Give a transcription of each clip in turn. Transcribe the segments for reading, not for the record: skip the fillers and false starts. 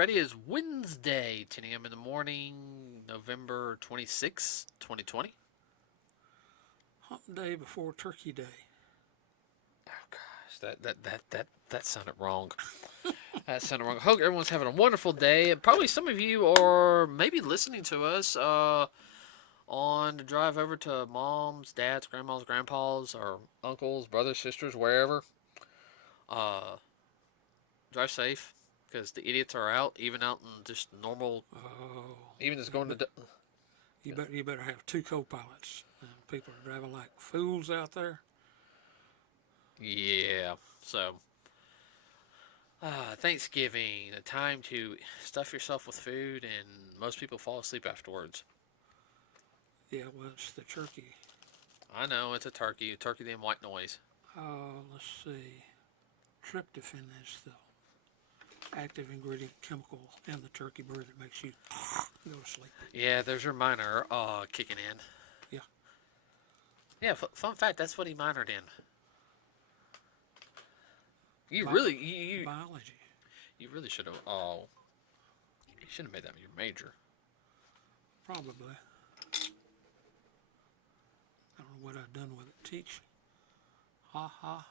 everybody. It's Wednesday, 10 a.m. in the morning, November 26th, 2020. Hump day before Turkey Day. Oh, gosh, that sounded wrong. That sounded wrong. Hope everyone's having a wonderful day. And probably some of you are maybe listening to us on the drive over to mom's, dad's, grandma's, grandpa's, or uncles, brothers, sisters, wherever. Uh, Drive safe, because the idiots are out, even out in just normal, even just going to... You better have two co-pilots. People are driving like fools out there. Yeah, so... Thanksgiving, a time to stuff yourself with food, and most people fall asleep afterwards. Yeah, well, it's the turkey. I know, it's a turkey damn white noise. Let's see. Tryptophan is the active ingredient chemical in the turkey bread that makes you go to sleep. Yeah, there's your minor kicking in. Yeah. Yeah, fun fact, that's what he minored in. You Biology. You really should have. Oh, you should have made that your major. Probably. I don't know what I've done with it. Teach. Ha ha.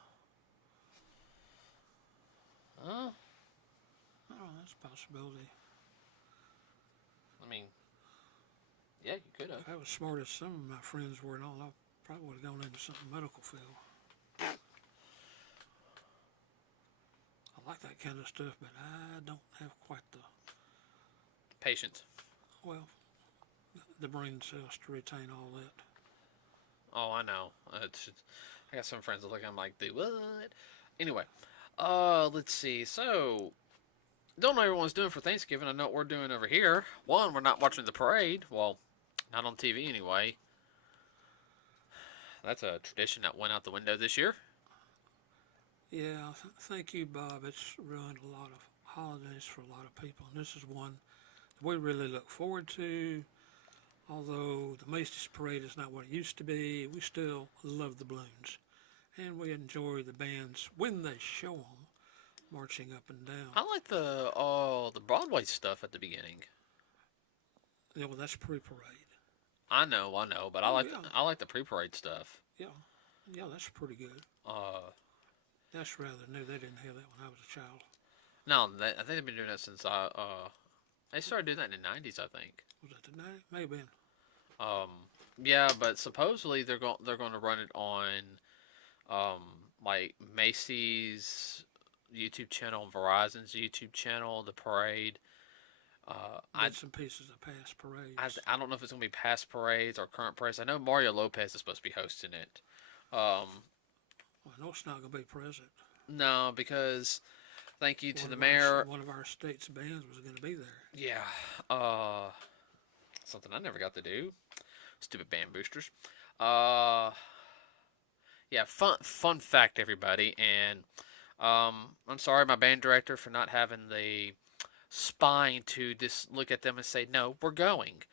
Oh, That's a possibility. I mean, yeah, you could have. If I was smart as some of my friends were and all, I probably would have gone into some medical field. I like that kind of stuff, but I don't have quite Patience. the brain cells to retain all that. Oh, I know. I got some friends that look. I'm like, do what? Anyway, let's see. So, don't know what everyone's doing for Thanksgiving. I know what we're doing over here. One, we're not watching the parade. Well, not on TV anyway. That's a tradition that went out the window this year. Yeah, thank you, Bob. It's ruined a lot of holidays for a lot of people, and this is one we really look forward to. Although the Macy's parade is not what it used to be, we still love the balloons, and we enjoy the bands when they show them marching up and down. I like the Broadway stuff at the beginning. Yeah, well, that's pre-parade. I know, but I like the pre-parade stuff. Yeah, that's pretty good. That's rather new. They didn't have that when I was a child. No, I think they've been doing that since they started doing that in the '90s, I think. Was that the 90s? Maybe been. Yeah, but supposedly they're going to run it on like Macy's YouTube channel and Verizon's YouTube channel, the parade. Some pieces of past parades. I don't know if it's going to be past parades or current parades. I know Mario Lopez is supposed to be hosting it. Well, I know it's not going to be present. No, because thank you to the mayor. One of our state's bands was going to be there. Yeah. Something I never got to do. Stupid band boosters. Yeah, fun fact, everybody. And I'm sorry, my band director, for not having the spine to just look at them and say, no, we're going.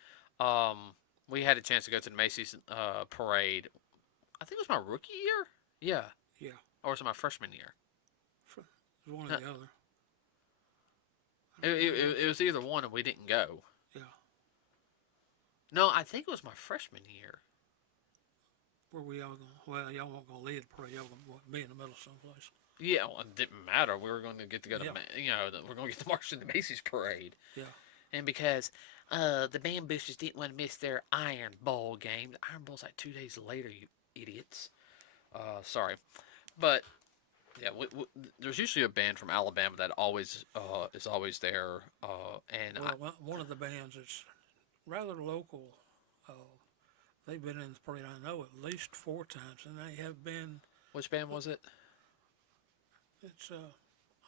We had a chance to go to the Macy's parade. I think it was my rookie year. Yeah. Yeah. Or was it my freshman year? It was one or the other. It was either one, and we didn't go. Yeah. No, I think it was my freshman year. Were we all going? Well, y'all weren't going to lead the parade. Y'all going to be in the middle someplace. Yeah, well, it didn't matter. We were going to get to go to, we're going to get to march in the Macy's parade. Yeah. And because the band boosters didn't want to miss their Iron Bowl game. The Iron Bowl's like 2 days later, you idiots. Sorry. But, yeah, there's usually a band from Alabama that always is always there. One of the bands is rather local. They've been in the parade, I know, at least 4 times, and they have been... Which band was it? It's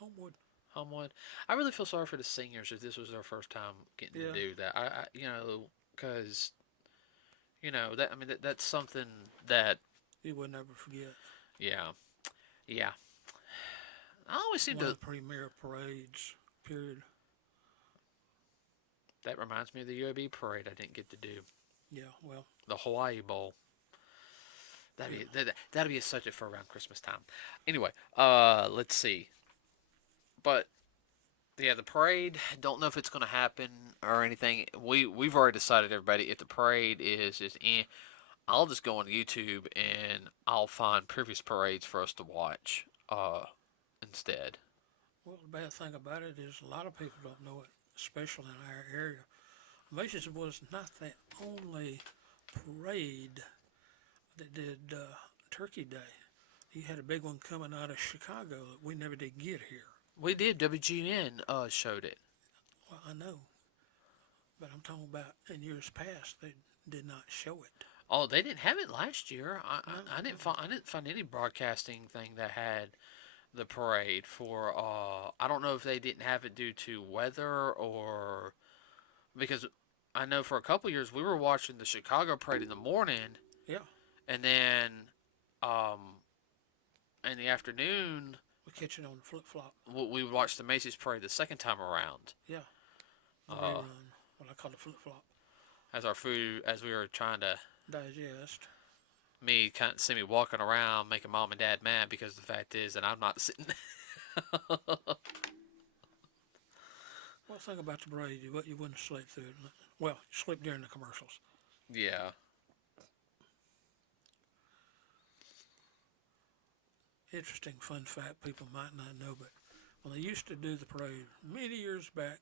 Homewood. Homewood. I really feel sorry for the singers if this was their first time getting to do that. Because, that's something that... You would never forget. Yeah. Yeah. I always seem One of the premier parades, period. That reminds me of the UAB parade I didn't get to do. Yeah, well. The Hawaii Bowl. That'd be a subject for around Christmas time. Anyway, let's see. But Yeah, the parade. Don't know if it's going to happen or anything. We've already decided, everybody. If the parade is I'll just go on YouTube and I'll find previous parades for us to watch. Instead. Well, the bad thing about it is a lot of people don't know it, especially in our area. Macy's was not the only parade that did Turkey Day. You had a big one coming out of Chicago that we never did get here. We did. WGN showed it. Well, I know, but I'm talking about in years past they did not show it. Oh, they didn't have it last year. No, I didn't find any broadcasting thing that had the parade for. I don't know if they didn't have it due to weather or because I know for a couple years we were watching the Chicago parade in the morning, yeah, and then um, in the afternoon we catch it on flip flop. we watched the Macy's parade the second time around. Yeah, the Uh, rerun, what I call the flip flop. as we were trying to Digest. me kind of see me walking around making mom and dad mad because the fact is that I'm not sitting. Well, think about the parade. You wouldn't sleep through it. Well, you sleep during the commercials. Yeah. Interesting fun fact people might not know, but when they used to do the parade many years back,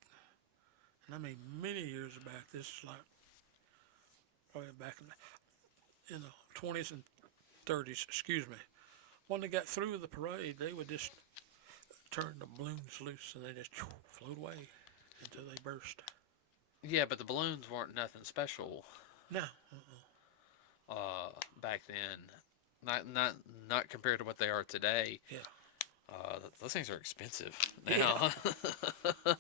and I mean many years back, this is like probably back in the 20s and 30s, excuse me. When they got through with the parade, they would just turn the balloons loose and they just float away until they burst. Yeah, but the balloons weren't nothing special No, back then. Not compared to what they are today. yeah, Those things are expensive yeah. now.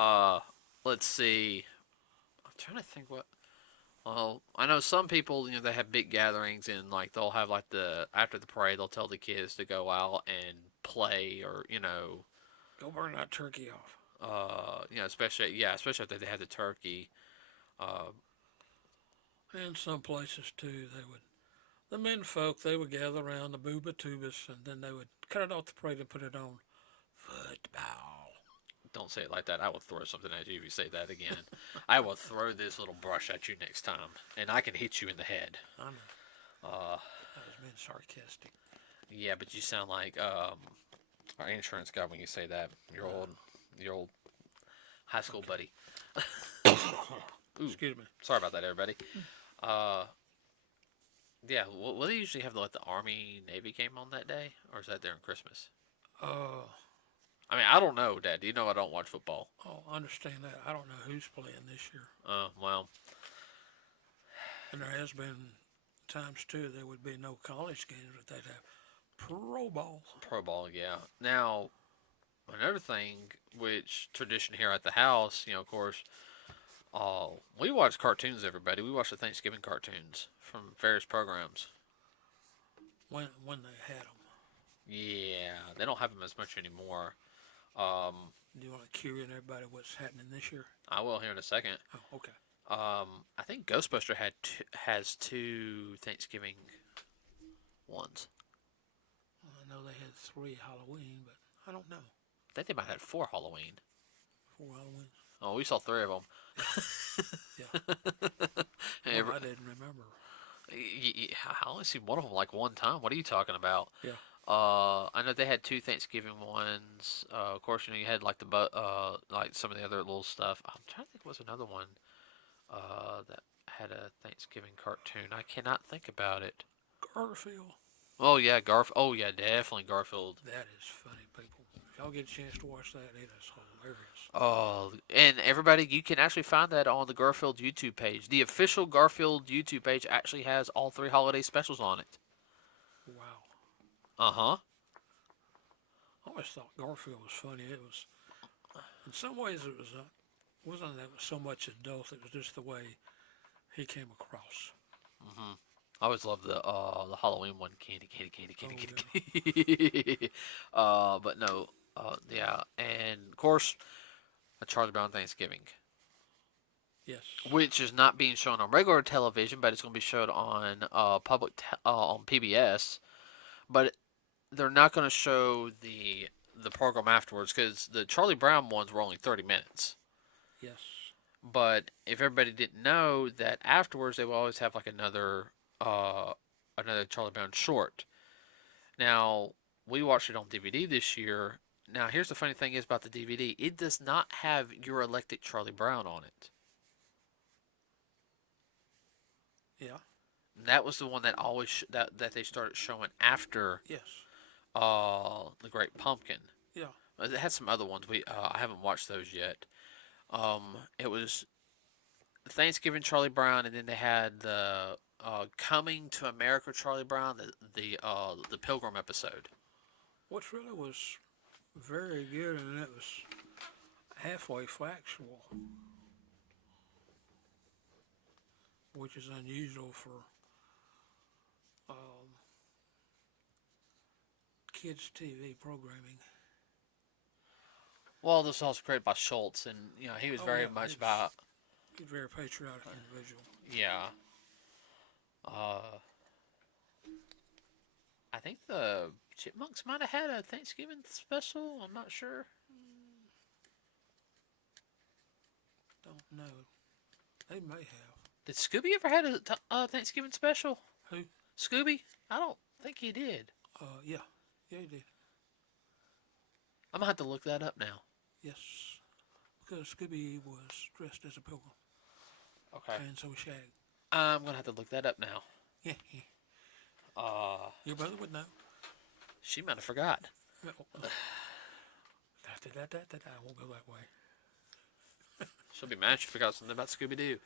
uh, let's see. I'm trying to think what. Well, I know some people, they have big gatherings and like they'll have like after the parade they'll tell the kids to go out and play or Go burn that turkey off. especially if they had the turkey. Uh, And some places too, the men folk, they would gather around the booba tubas and then they would cut it off the parade and put it on football. don't say it like that. I will throw something at you if you say that again. I will throw this little brush at you next time, and I can hit you in the head. I know. Uh, I was being sarcastic. yeah, but you sound like our insurance guy when you say that. Your old high school buddy. Ooh, Excuse me. sorry about that, everybody. Uh, yeah, will they usually have like the Army Navy game on that day, or is that during Christmas? Uh, I mean, I don't know, Dad. You know I don't watch football. oh, I understand that. I don't know who's playing this year. Well, And there has been times too there would be no college games, but they'd have pro ball. Pro Bowl, yeah. Now, another thing, which tradition here at the house, of course, we watch cartoons. Everybody, we watch the Thanksgiving cartoons from various programs. When they had them. Yeah, they don't have them as much anymore. Do you want to cue in everybody what's happening this year? I will here in a second. Oh, okay. I think Ghostbuster has two Thanksgiving ones. I know they had 3 Halloween, but I don't know. I think they might have had four Halloween. 4 Halloween. Oh, we saw three of them. Yeah. Well, I didn't remember. I only seen one of them like one time. What are you talking about? Yeah. I know they had two Thanksgiving ones. Of course, you had like like some of the other little stuff. I'm trying to think, was another one that had a Thanksgiving cartoon. I cannot think about it. Garfield. Oh yeah, Oh yeah, definitely Garfield. That is funny, people. If y'all get a chance to watch that, it is hilarious. Oh, and everybody, you can actually find that on the Garfield YouTube page. The official Garfield YouTube page actually has all three holiday specials on it. Wow. Uh-huh. I always thought Garfield was funny. It was, in some ways, it was wasn't that so much adult. It was just the way he came across. Mm-hmm. I always loved the Halloween one, candy, candy, candy, candy, Oh, candy, candy. But no, yeah, and of course, a Charlie Brown Thanksgiving, Yes. which is not being shown on regular television, but it's going to be shown on on PBS. But they're not going to show the the program afterwards because the Charlie Brown ones were only 30 minutes. Yes. But if everybody didn't know that afterwards they will always have like another Charlie Brown short. Now we watched it on DVD this year. Now here's the funny thing is about the DVD, it does not have Your Elected Charlie Brown on it. Yeah. And that was the one that always that they started showing after Yes. the Great Pumpkin. Yeah. It had some other ones I haven't watched those yet. It was Thanksgiving Charlie Brown, and then they had the Coming to America Charlie Brown, the Pilgrim episode. What really was very good, and it was halfway factual, which is unusual for um, kids' TV programming. Well, this was also created by Schultz, and he was very Yeah, much he's about a very patriotic individual. yeah. Uh, I think the Chipmunks might have had a Thanksgiving special. I'm not sure. Don't know. They may have. Did Scooby ever had a Thanksgiving special? Who? Scooby? I don't think he did. Yeah. Yeah, he did. I'm gonna have to look that up now. Yes. Because Scooby was dressed as a pilgrim. Okay. And so was Shag. I'm gonna have to look that up now. Yeah. Your brother would know. She might have forgot. I won't go that way. She'll be mad she forgot something about Scooby Doo.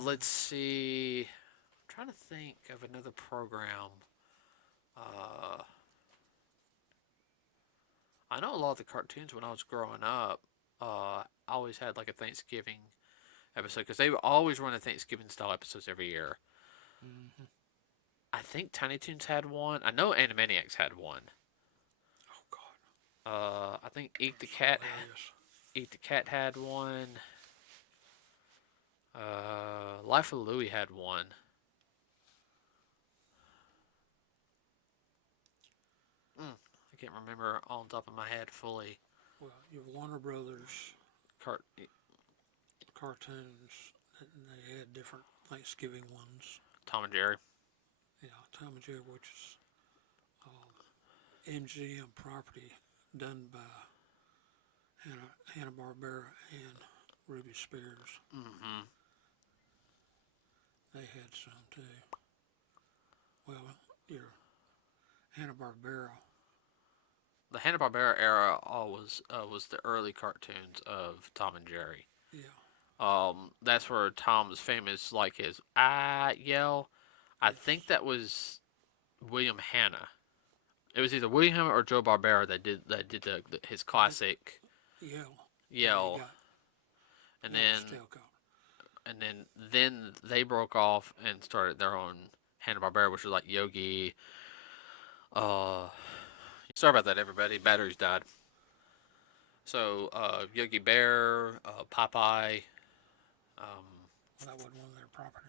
Let's see. I'm trying to think of another program. I know a lot of the cartoons when I was growing up. I always had like a Thanksgiving episode because they would always run a Thanksgiving style episodes every year. Mm-hmm. I think Tiny Toons had one. I know Animaniacs had one. Oh God. I think Eat the Cat. Hilarious. Eat the Cat had one. Life of Louie had one. I can't remember on top of my head fully. Well, your Warner Brothers cartoons, and they had different Thanksgiving ones. Tom and Jerry. Yeah, Tom and Jerry, which is MGM property done by Hanna-Barbera and Ruby Spears. Mm-hmm. They had some too. Well, your Hanna-Barbera. The Hanna-Barbera era was the early cartoons of Tom and Jerry. Yeah. That's where Tom's famous like his "I" yell. I think that was William Hanna. It was either William Hanna or Joe Barbera that did his classic yell. And then they broke off and started their own Hanna-Barbera, which was like Yogi. Sorry about that, everybody. Batteries died. So Yogi Bear, Popeye. That wasn't one of their properties.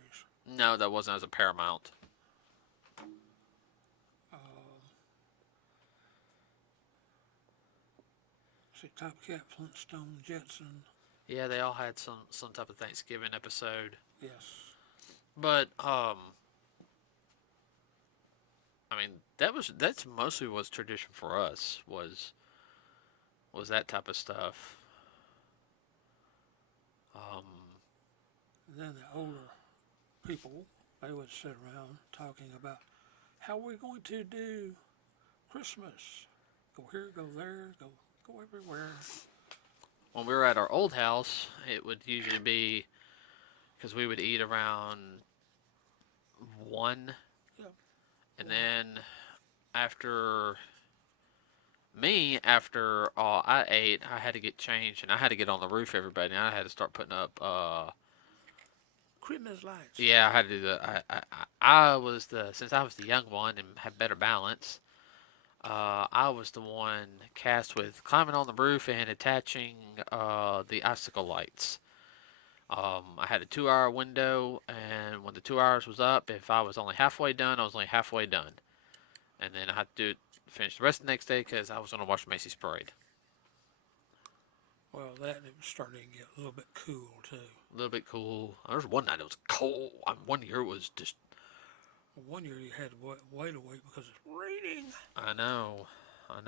No, that wasn't as a Paramount. See, Top Cat, Flintstone, Jetson. Yeah, they all had some type of Thanksgiving episode. Yes. But I mean that's mostly was tradition for us was that type of stuff. And then the older people, they would sit around talking about how we're going to do Christmas. Go here, go there, go everywhere. When we were at our old house, it would usually be because we would eat around 1. Yeah. And then after I ate, I had to get changed and I had to get on the roof, everybody. And I had to start putting up Christmas lights. yeah, I had to do that. I was since I was the young one and had better balance. I was the one tasked with climbing on the roof and attaching the icicle lights. I had a 2-hour window, and when the 2 hours was up, if I was only halfway done, I was only halfway done. And then I had to do it finish the rest of the next day because I was going to watch Macy's Parade. Well, that it was starting to get a little bit cool too. A little bit cool. There was one night it was cold. One year it was just. One year you had to wait a week because it's raining. I know. And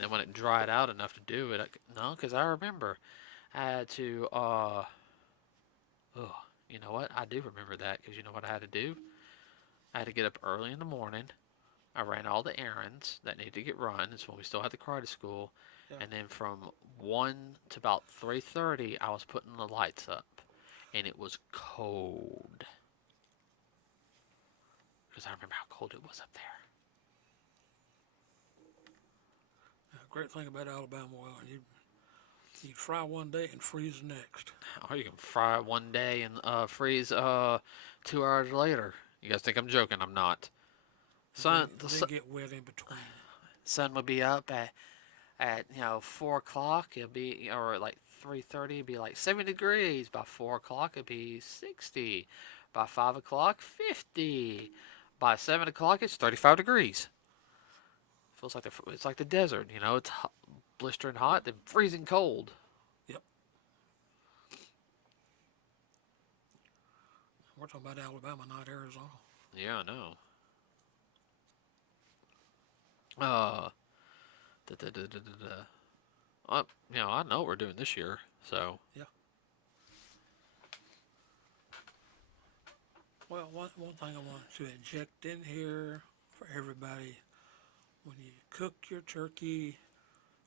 then when it dried out enough to do it, no, because I remember I had to. You know what? I do remember that because you know what I had to do? I had to get up early in the morning. I ran all the errands that needed to get run. It's when we still had the car to school. Yeah. And then from 1 to about 3:30, I was putting the lights up. And it was cold. Because I remember how cold it was up there. The great thing about Alabama oil, you fry one day and freeze the next. Or you can fry it one day and freeze 2 hours later. You guys think I'm joking? I'm not. Then get wet in between. Sun would be up at 4 o'clock. It'll be, or like 3:30. It'd be like 70 degrees. By 4 o'clock, it'd be 60. By 5 o'clock, 50. By 7 o'clock, it's 35 degrees. Feels like it's like the desert. It's hot, blistering hot, then freezing cold. Yep. We're talking about Alabama, not Arizona. Yeah, I know. I know what we're doing this year, so. Yeah. Well, one thing I want to inject in here for everybody, when you cook your turkey,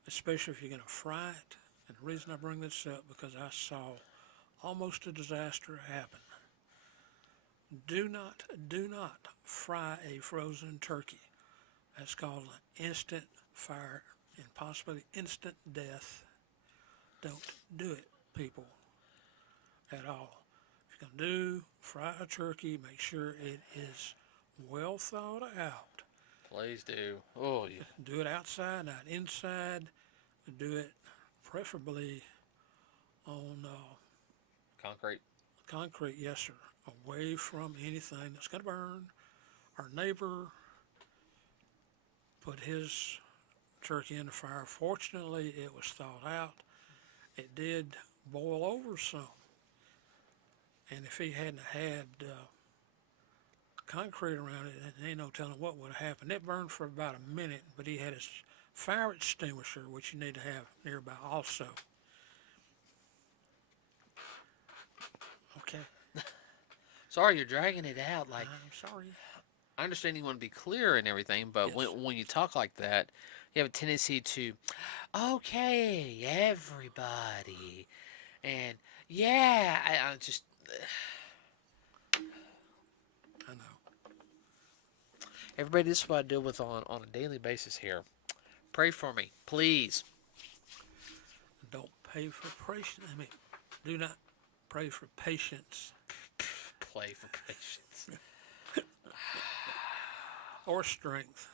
especially if you're going to fry it, and the reason I bring this up because I saw almost a disaster happen. Do not fry a frozen turkey. That's called an instant fire and possibly instant death. Don't do it, people, at all. If you're going to fry a turkey, make sure it is well thought out. Please do. Oh, yeah. Do it outside, not inside. Do it preferably on concrete, yes, sir. Away from anything that's going to burn. Our neighbor put his turkey in the fire. Fortunately, it was thawed out. It did boil over some. And if he hadn't had concrete around it, there ain't no telling what would have happened. It burned for about a minute, but he had his fire extinguisher, which you need to have nearby also. Okay. Sorry, you're dragging it out. Like, I'm sorry. I understand you want to be clear and everything, but Yes. when you talk like that, you have a tendency to, okay, everybody, and yeah, I just. I know. Everybody, this is what I deal with on a daily basis here. Pray for me, please. Don't pay for patience. Do not pray for patience. Play for patience. Or strength.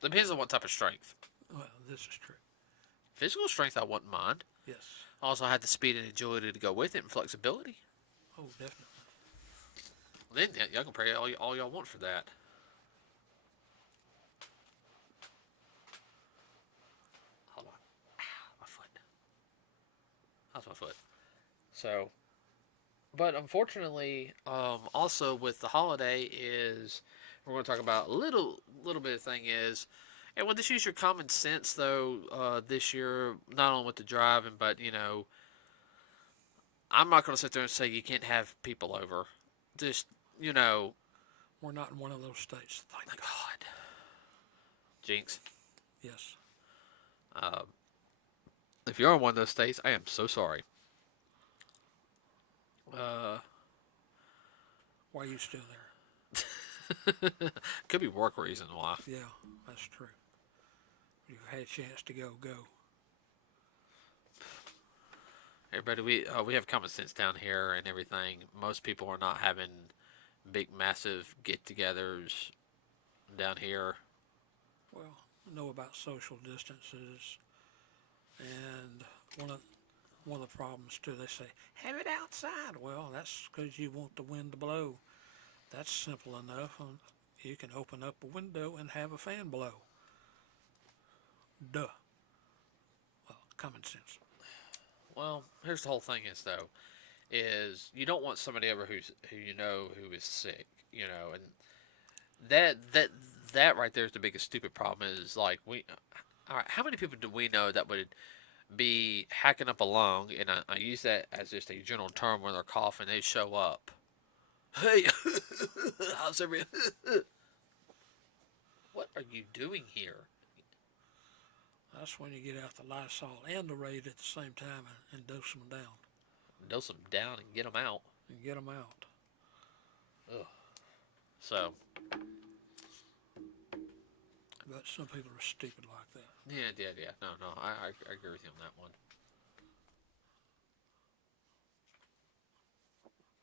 Depends on what type of strength. Well, this is true. Physical strength, I wouldn't mind. Yes. Also, I had the speed and agility to go with it, and flexibility. Oh, definitely. Then y'all can pray all y'all want for that. Hold on. Ow, my foot. How's my foot? So, but unfortunately, also with the holiday is, we're going to talk about a little bit of thing is, and well, just use your common sense though this year, not only with the driving, but I'm not going to sit there and say you can't have people over. Just, we're not in one of those states. Thank God. Jinx. Yes. If you're in one of those states, I am so sorry. Why are you still there? Could be work reason why. Yeah, that's true. You've had a chance to go. Everybody, we have common sense down here and everything. Most people are not having big, massive get-togethers down here. Well, I know about social distances, and one of the problems too. They say have it outside. Well, that's because you want the wind to blow. That's simple enough. You can open up a window and have a fan blow. Duh. Well, common sense. Well, here's the whole thing is though, is you don't want somebody ever who you know who is sick, and that that that right there is the biggest stupid problem is like all right, how many people do we know that would be hacking up a lung, and I use that as just a general term when they're coughing, they show up. Hey, how's every? What are you doing here? That's when you get out the Lysol and the Raid at the same time and dose them down. Dose them down and get them out. And get them out. Ugh. So. But some people are stupid like that. Yeah. No. I agree with you on that one.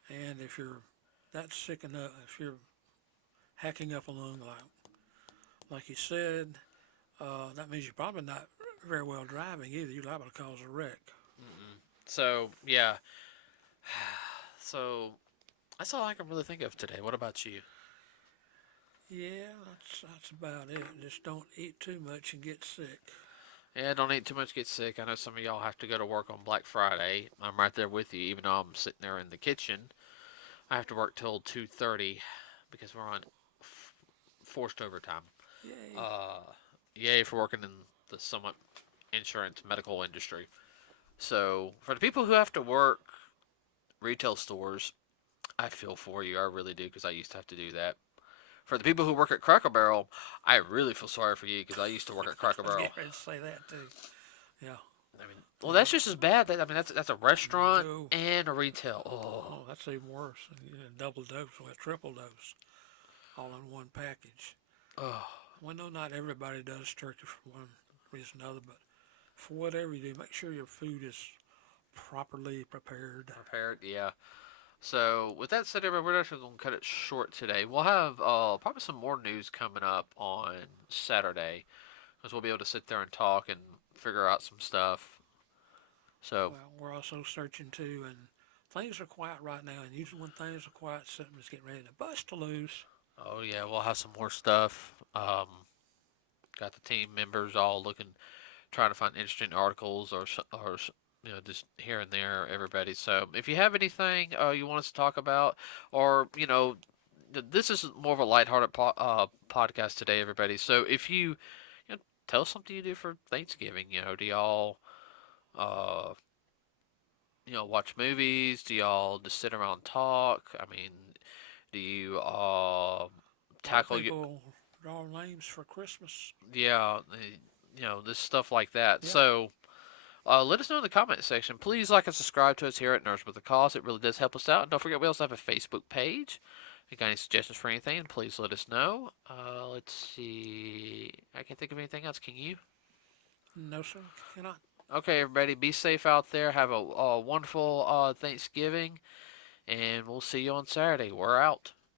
And if you're that sick enough, if you're hacking up a lung like you said, that means you're probably not very well driving either. You're liable to cause a wreck. So yeah. So that's all I can really think of today. What about you? Yeah, that's about it. Just don't eat too much and get sick. Yeah, don't eat too much, get sick. I know some of y'all have to go to work on Black Friday. I'm right there with you, even though I'm sitting there in the kitchen. I have to work till 2:30 because we're on forced overtime. Yay. Yay for working in the somewhat insurance medical industry. So for the people who have to work retail stores, I feel for you. I really do because I used to have to do that. For the people who work at Cracker Barrel, I really feel sorry for you because I used to work at Cracker I was Barrel. getting ready to say that too. Yeah. I mean, well, that's just as bad. That's a restaurant No. and a retail. Oh, that's even worse. You get a double dose or a triple dose, all in one package. Oh, We know not everybody does turkey for one reason or another, but for whatever you do, make sure your food is properly prepared. prepared, yeah. So with that said, everybody, we're actually gonna cut it short today. We'll have probably some more news coming up on Saturday because we'll be able to sit there and talk and figure out some stuff. So Well, we're also searching too, and things are quiet right now. And usually when things are quiet, something's getting ready to bust loose. oh yeah, we'll have some more stuff. Got the team members all looking, trying to find interesting articles or just here and there, everybody. So if you have anything you want us to talk about, or this is more of a lighthearted podcast today, everybody. So if tell us something you do for Thanksgiving. Do y'all uh, watch movies? Do y'all just sit around and talk? I mean, do you A lot of tackle your people draw names for Christmas. yeah, this stuff like that. Yeah. So, let us know in the comment section. Please like and subscribe to us here at Nerds with a Cause. It really does help us out. And don't forget, we also have a Facebook page. If you got any suggestions for anything, please let us know. Let's see. I can't think of anything else. Can you? No, sir, cannot. Okay, everybody, be safe out there. Have a wonderful Thanksgiving, and we'll see you on Saturday. We're out.